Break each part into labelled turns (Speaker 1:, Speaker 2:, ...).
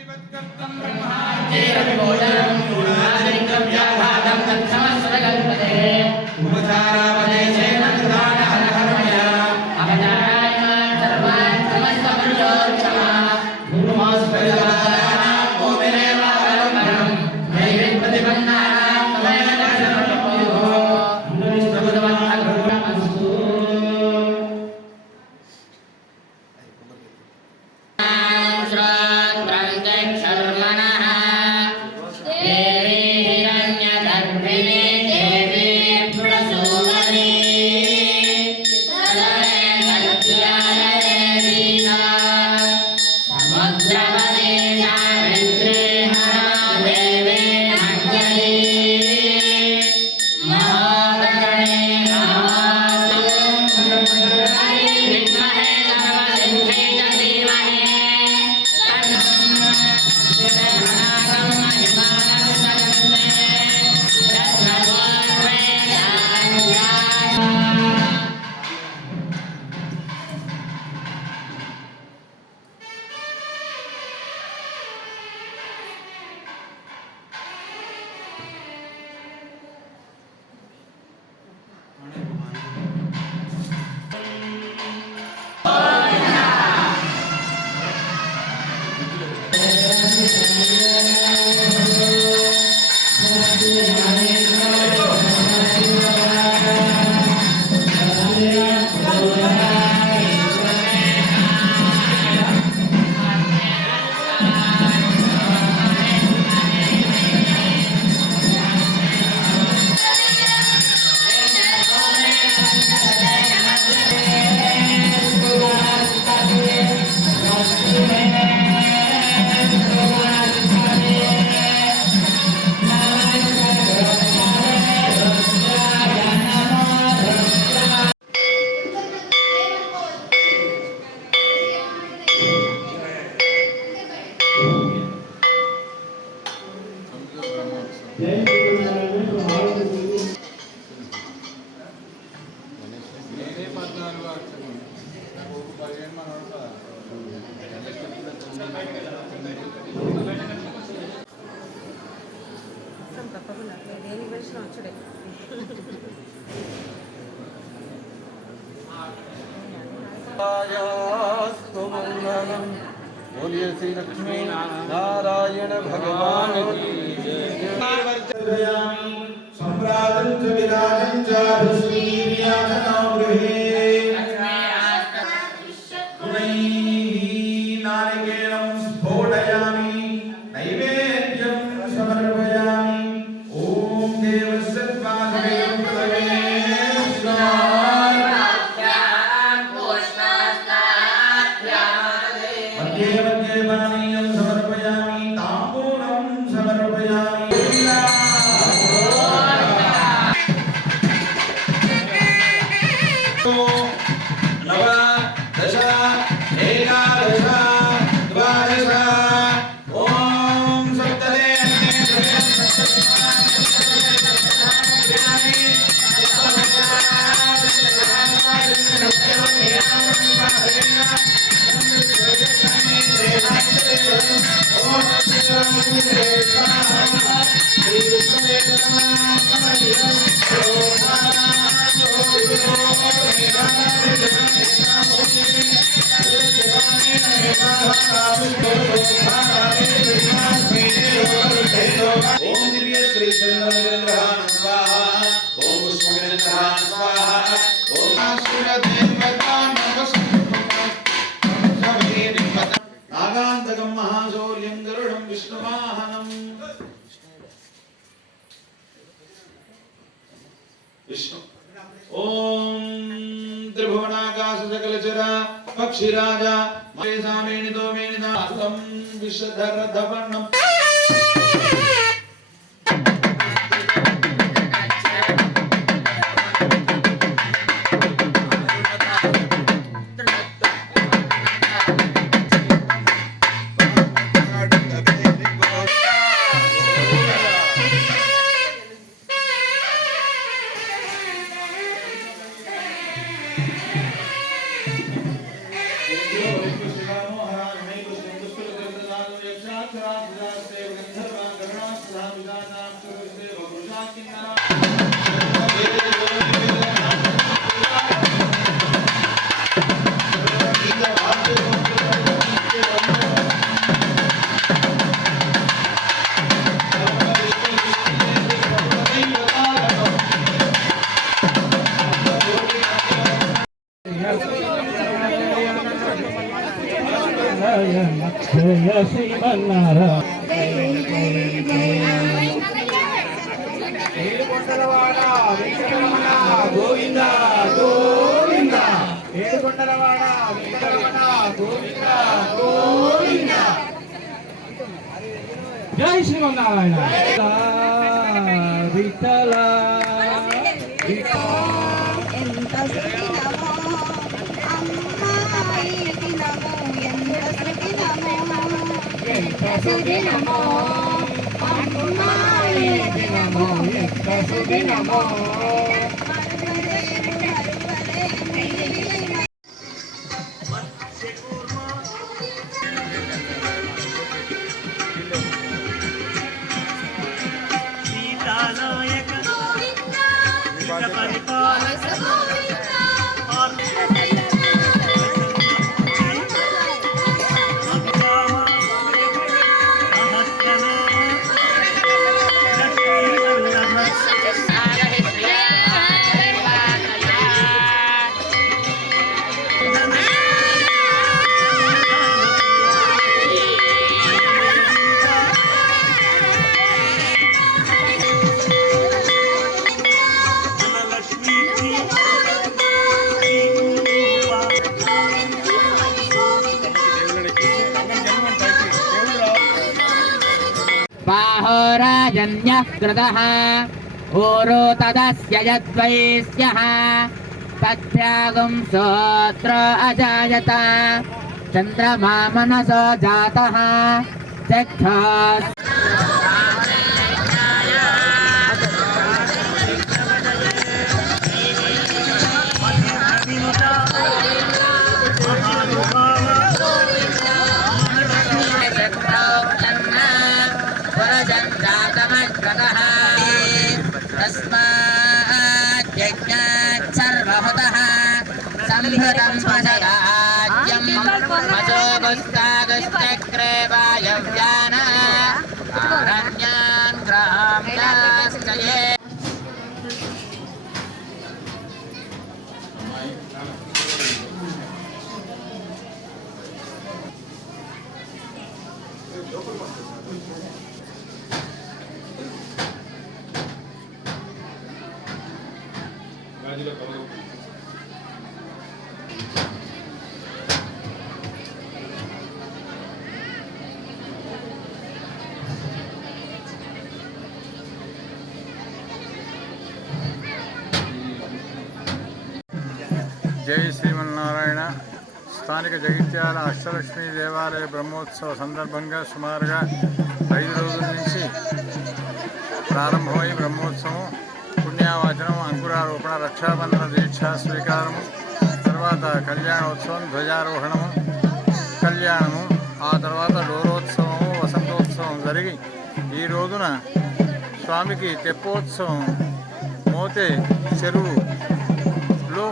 Speaker 1: ఉపచారాపదేశేన Yeah.
Speaker 2: తప్పకుండా దేనికి పిలిచిన వచ్చుడే
Speaker 3: बोलिए श्री लक्ष्मी नारायण भगवान
Speaker 1: सम्राजं च विराजं च भुश्रीर्यासनो गृहे गुणैः नारिकेलं स्फोटयामि नैवेद्यं समर्पयामि ॐ देवस्य त्वादवेदं प्रदवे मध्ये मध्ये पानीयं
Speaker 3: पक्षिराजा मे सामेणि
Speaker 4: तोमेणि दासं विश्वधर धवनं గోవింద గోవింద ఏడుకొండలవాడ వెంకటరమణ గోవింద గోవింద జై శ్రీమన్నారాయణ విఠల
Speaker 5: ఎంత సుఖినమో ఎంత సుఖినమో అమ్మాయికి నమో ఎంత సుఖినమో
Speaker 1: बाहोराजन्यः कृतः ऊरो तदस्य यद्वैस्यः तथ्यागुं सोऽत्र अजायत चन्द्रमा मनसो जातः चक्षा यज्ञात्सर्वहुतः सम्भृतं मसदाज्यं मजोगुस्तागुस्तक्रे वायव्याना आरण्यान् ग्राम्याश्चये Thank you.
Speaker 3: గాజుల కవరు
Speaker 2: జై శ్రీమన్నారాయణ. స్థానిక జగిత్యాల అష్టలక్ష్మి దేవాలయ బ్రహ్మోత్సవ సందర్భంగా సుమారుగా ఐదు రోజుల నుంచి ప్రారంభం రక్షాబంధన దీక్ష స్వీకారము. తర్వాత కళ్యాణోత్సవం ధ్వజారోహణము కళ్యాణము ఆ తర్వాత డోరోత్సవము వసంతోత్సవం జరిగి ఈ రోజున స్వామికి తెప్పోత్సవం మోతే చెరువులో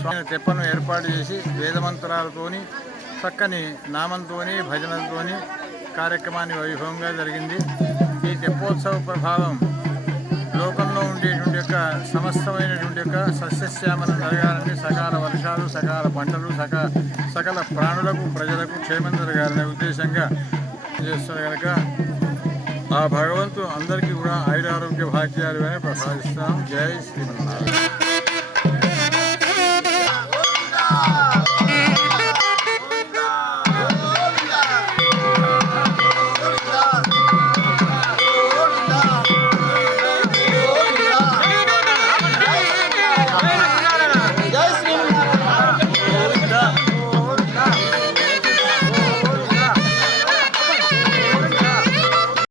Speaker 2: స్వామి తెప్పను ఏర్పాటు చేసి వేదమంత్రాలతోని చక్కని నామంతోని భజనలతోని కార్యక్రమాన్ని వైభవంగా జరిగింది. ఈ తెప్పోత్సవ ప్రభావం యొక్క సమస్తమైనటువంటి యొక్క సస్యశ్యామలం జరగాలని సకాల వర్షాలు సకాల పంటలు సకా సకల ప్రాణులకు ప్రజలకు క్షేమం జరగాలనే ఉద్దేశంగా చేస్తారు కనుక ఆ భగవంతు అందరికీ కూడా ఆయురారోగ్య భాగ్యాలు అని ప్రసాదిస్తాం. జై శ్రీమన్నారాయణ.